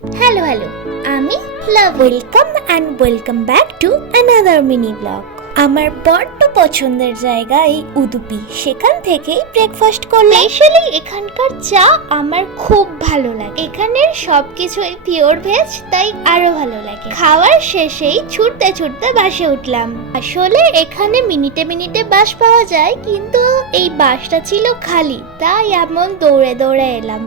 Hello hello, আমি Luv. Welcome back to another mini blog. আমার বড্ড পছন্দের জায়গা এই উদুপি, সেখান থেকেই ব্রেকফাস্ট করলাম। স্পেশালি এখানকার চা আমার খুব ভালো লাগে। এখানের সবকিছুই পিওর ভেজ, তাই আরো ভালো লাগে। খাওয়ার শেষেই ছুটতে ছুটতে বাসে উঠলাম। আসলে এখানে মিনিটে মিনিটে বাস পাওয়া যায়, কিন্তু এই বাসটা ছিল খালি, তাই এমন দৌড়ে দৌড়ে এলাম।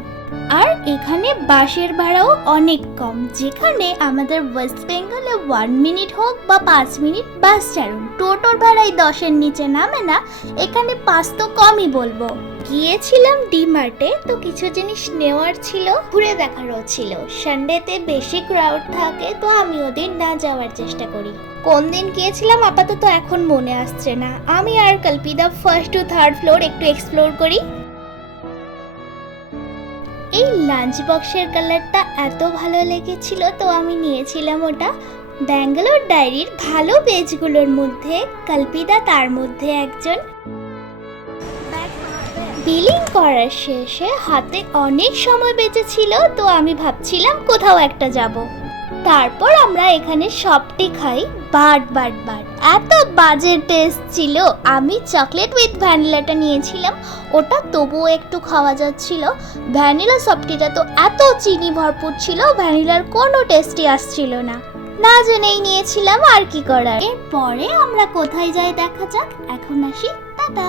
আর এখানে বাসের ভাড়াও অনেক কম, যেখানে আমাদের ওয়েস্ট বেঙ্গলে 1 মিনিট হোক বা 5 মিনিট বাস ছাড়ুন, টোটোর ভাড়াই 10-এর নিচে নামে না। এখানে 5 তো কমই বলবো। গিয়েছিলাম ডিমার্টে, তো কিছু জিনিস নেওয়ার ছিল, ঘুরে দেখারও ছিল। সানডেতে বেশি ক্রাউড থাকে, তো আমি ওদিন না যাওয়ার চেষ্টা করি। কোন দিন গিয়েছিলাম আপাতত এখন মনে আসছে না। আমি আর কল্পিদা 1st to 3rd ফ্লোর একটু এক্সপ্লোর করি। এই লাঞ্চ বক্সের কালারটা এত ভালো লেগেছিল, তো আমি নিয়েছিলাম ওটা। ব্যাঙ্গালোর ডায়েরির ভালো পেজগুলোর মধ্যে কল্পিদা তার মধ্যে একজন। বিলিং করার শেষে হাতে অনেক সময় বেঁচেছিল, তো আমি ভাবছিলাম কোথাও একটা যাব। তারপর আমরা এখানে সবটি খাই। বাট এত বাজে টেস্ট ছিল। আমি চকলেট উইথ ভ্যানিলাটা নিয়েছিলাম, ওটা তবুও একটু খাওয়া যাচ্ছিল। ভ্যানিলা সফটিটা তো এত চিনি ভরপুর ছিল, ভ্যানিলার কোনো টেস্টই আসছিল না। না জেনেই নিয়েছিলাম, আর কি করার। এরপরে আমরা কোথায় যাই দেখা যাক। এখন আসি, টাটা।